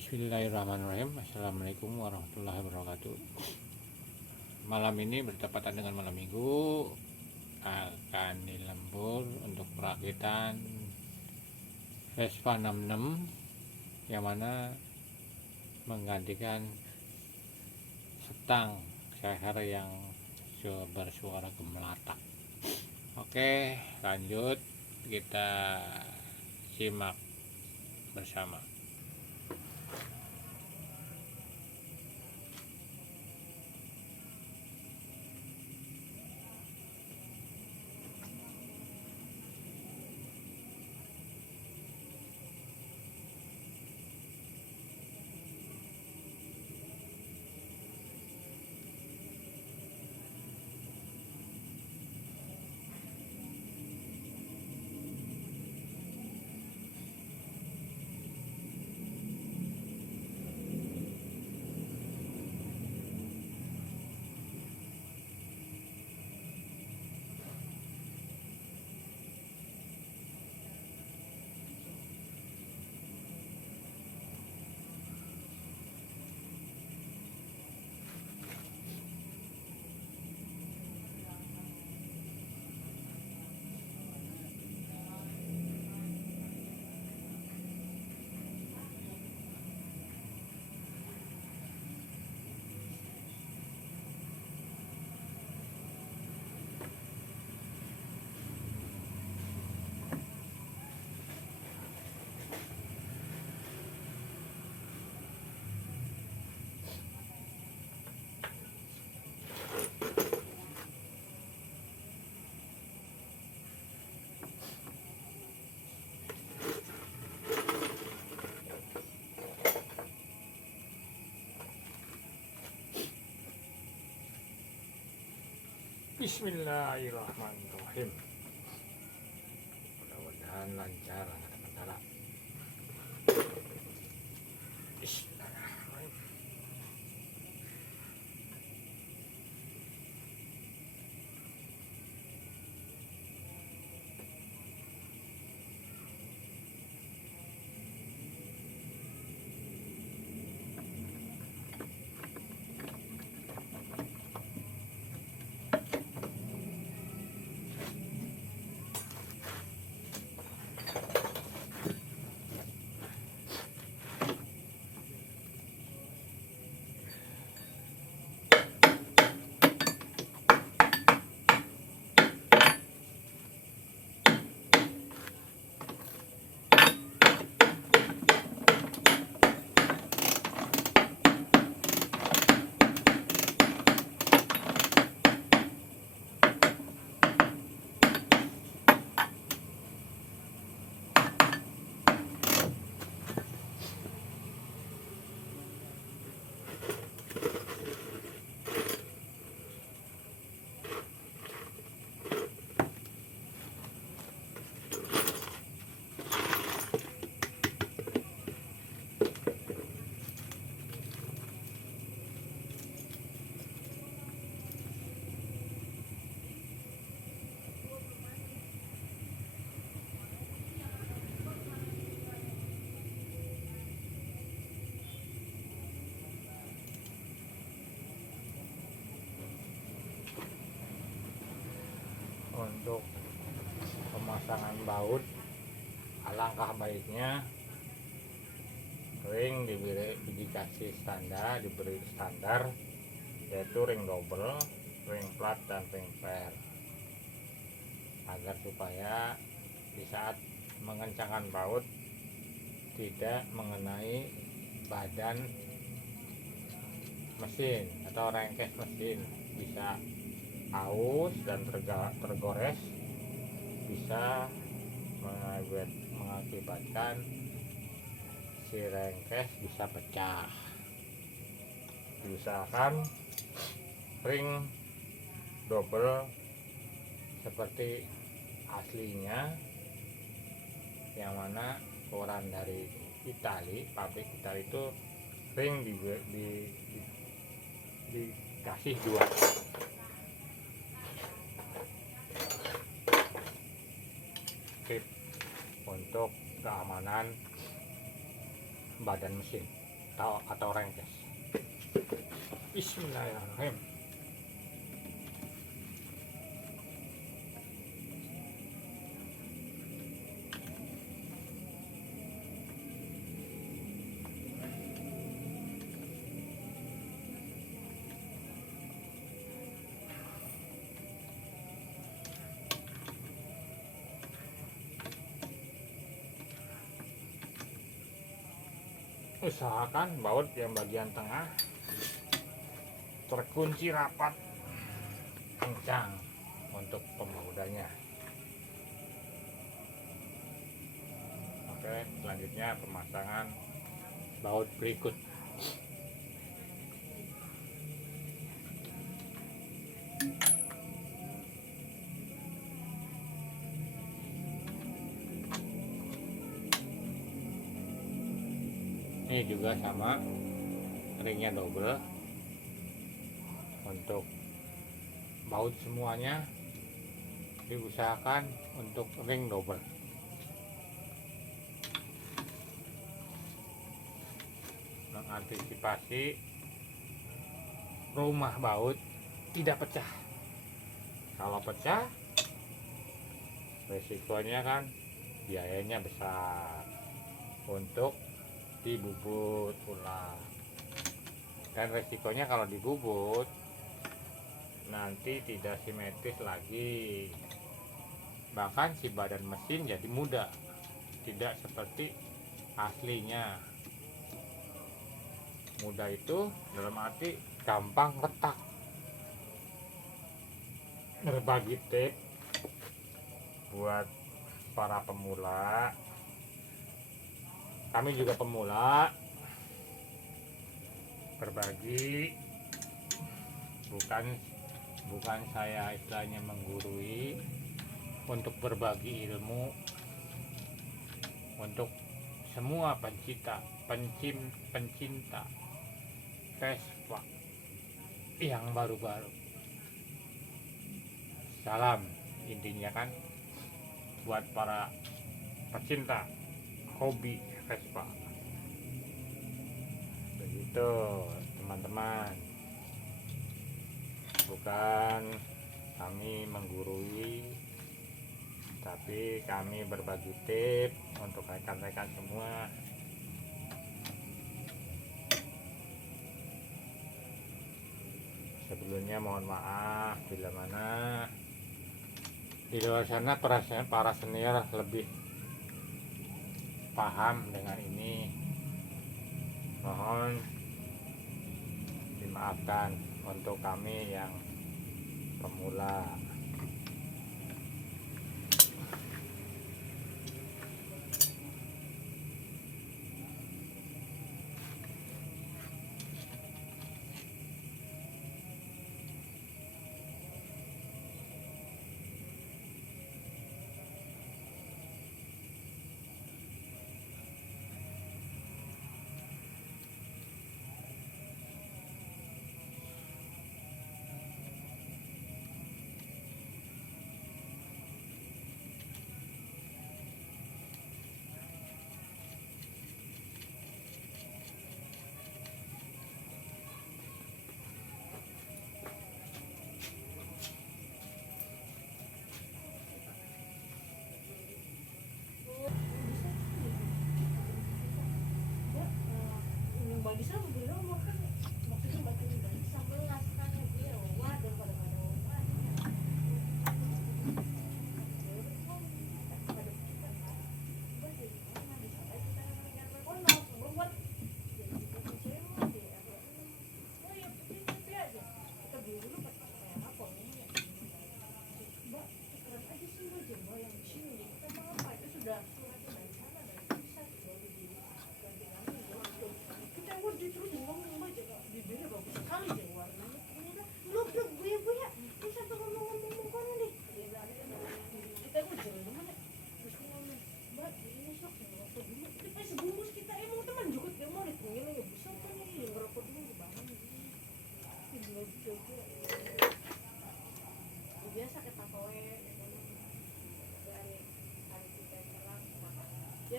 Bismillahirrahmanirrahim. Assalamualaikum warahmatullahi wabarakatuh. Malam ini bertepatan dengan malam minggu, akan dilembur untuk perakitan Vespa 66 yang mana menggantikan setang seher yang bersuara gemelatak. Oke, lanjut kita simak bersama. Bismillahirrahmanirrahim. Mudah-mudahan lancar kata-kata. Bismillahirrahmanirrahim. Untuk pemasangan baut, alangkah baiknya ring diberi standar, yaitu ring double, ring flat, dan ring pair, agar supaya di saat mengencangkan baut tidak mengenai badan mesin atau rengkes mesin, bisa aus dan tergores, bisa mengakibatkan si rengkes bisa pecah. Diusahakan ring double seperti aslinya, yang mana keluaran dari pabrik Itali itu ring dikasih dua. Tip untuk keamanan badan mesin. atau rengkes. Bismillahirrahmanirrahim. Usahakan baut yang bagian tengah terkunci rapat kencang untuk pembaudannya. Oke, selanjutnya pemasangan baut berikut. Ini juga sama, ringnya double. Untuk baut semuanya diusahakan untuk ring double. Mengantisipasi rumah baut tidak pecah. Kalau pecah, resikonya kan biayanya besar untuk dibubut ulang, dan resikonya kalau dibubut nanti tidak simetris lagi, bahkan si badan mesin jadi mudah, tidak seperti aslinya. Mudah itu dalam arti gampang retak. Berbagi tips buat para pemula, kami juga pemula, berbagi bukan saya istilahnya menggurui, untuk berbagi ilmu untuk semua pencinta Vespa yang baru-baru. Salam intinya kan buat para pecinta hobi Vespa. Begitu teman-teman, bukan kami menggurui, tapi kami berbagi tips untuk rekan-rekan semua. Sebelumnya mohon maaf bila mana di luar sana para senior lebih paham dengan ini. Mohon dimaafkan untuk kami yang pemula.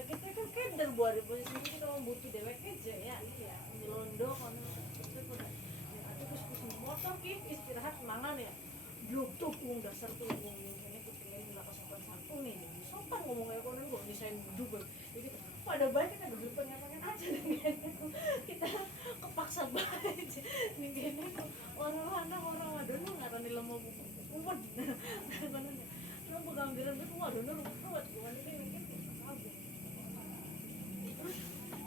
ya kita kan keder buat posisi kita butuh dewek aja ya iya nyelondo kan itu kus motor ki istirahat mangan ya blok tuh dasar tuh ngomong ini kutingin lah kesopan santun nih sopan ngomongnya konon gue desain double jadi pada banyak kan dulu pengen aja nih kita kepaksa banget nih gini orang wadon ngarang di lemah buku lo pegang biran itu waduh lu kuat gimana sih mungkin terus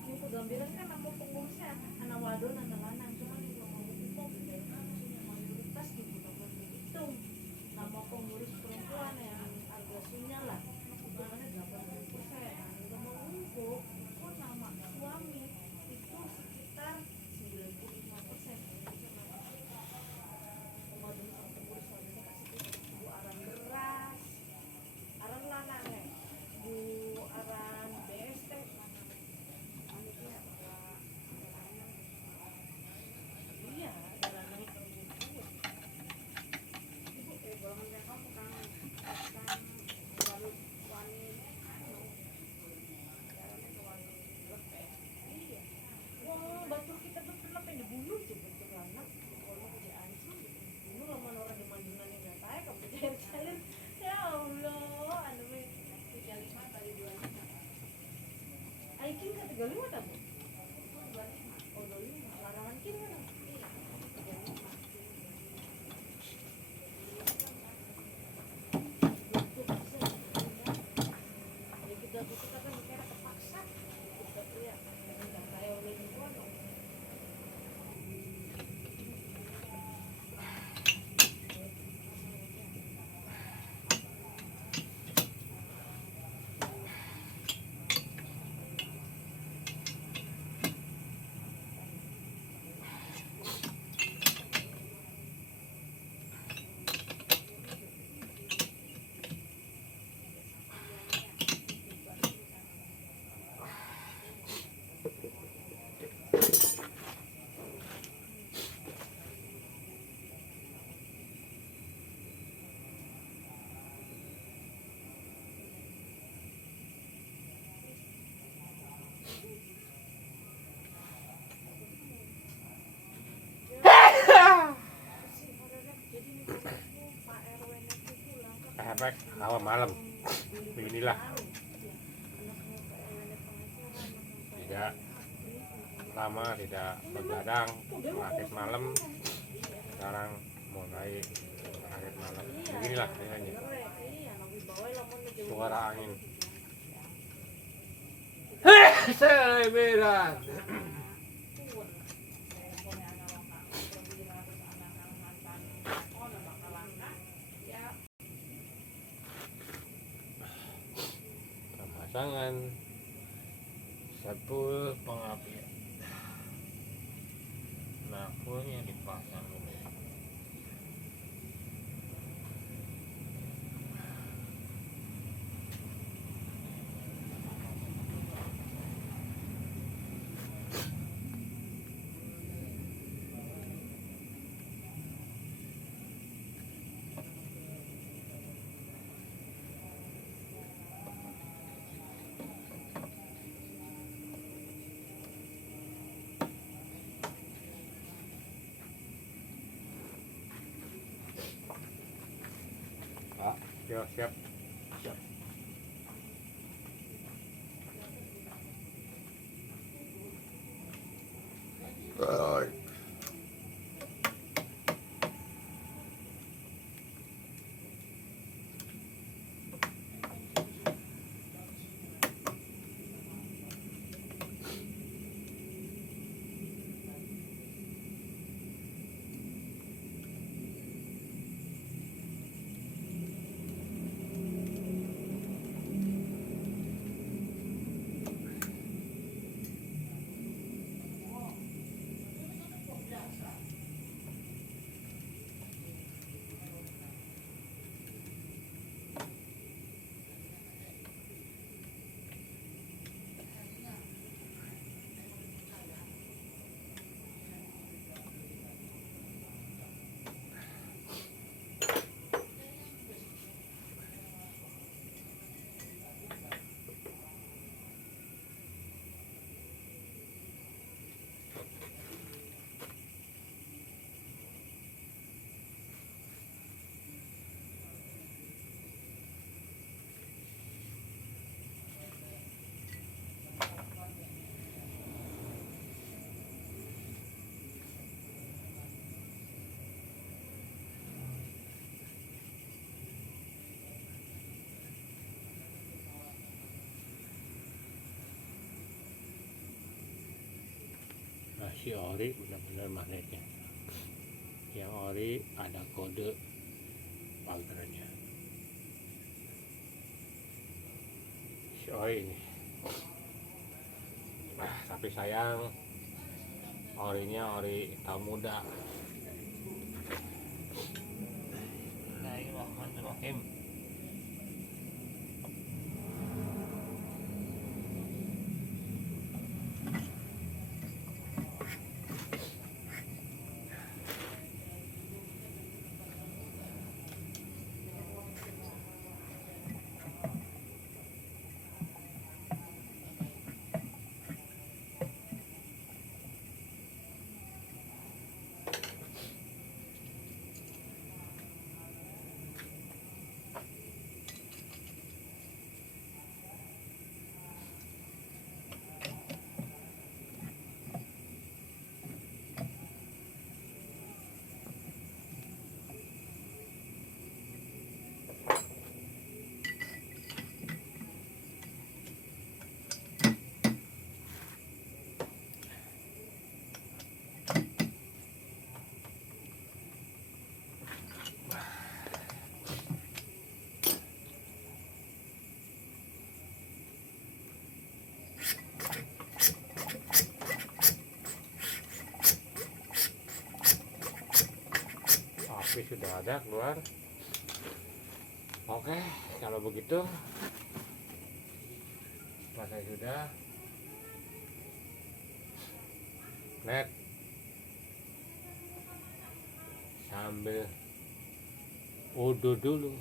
ini pegang biran kan nama pengurusnya anak wadon anak lanang cuma kalau mau pupuk mayoritas gitu nomor itu nama pengurus perempuan yang agak sinyal lah hitungannya 80%. Kalau mau pupuk kok nama suami itu sekitar 95%. Pengurus suaminya kasih ibu aran beras aran lanang ya bu aran BST anaknya iya aran ibu golongan yang kamu kan walu wani iya wah batu kita tuh pernah pengen dibunuh sih betul anak kalau kerjaan sih dibunuh sama orang di Mandungan yang nggak tahu kamu percaya ya Allah anu Aikin ke 35 tak bu? Oh 25, larangan kin mana? 35 ya kita kan kira terpaksa kita ya nggak kayak oleh lingkungan efek awal malam beginilah tidak lama tidak begadang akhir malam sekarang mulai akhir malam beginilah ini suara angin Seberan pemasangan sepul pengapian nakulnya dipasang dulu. Siap, siap. Siap. Nah, si ori benar-benar magnetnya. Yang ori ada kode pagernya. Si ori ini. Tapi sayang orinya ori tahun muda. Bismillahirrahmanirrahim. Api sudah ada keluar. Oke, kalau begitu selesai sudah. Net sambil wudhu dulu.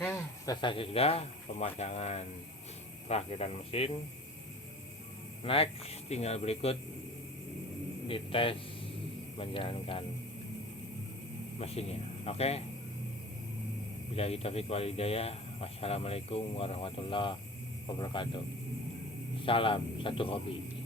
Oke, selesai sudah pemasangan perakitan mesin. Next, tinggal berikut dites menjalankan mesinnya. Oke, billahi taufiq wal hidayah. Wassalamualaikum warahmatullahi wabarakatuh. Salam satu hobi.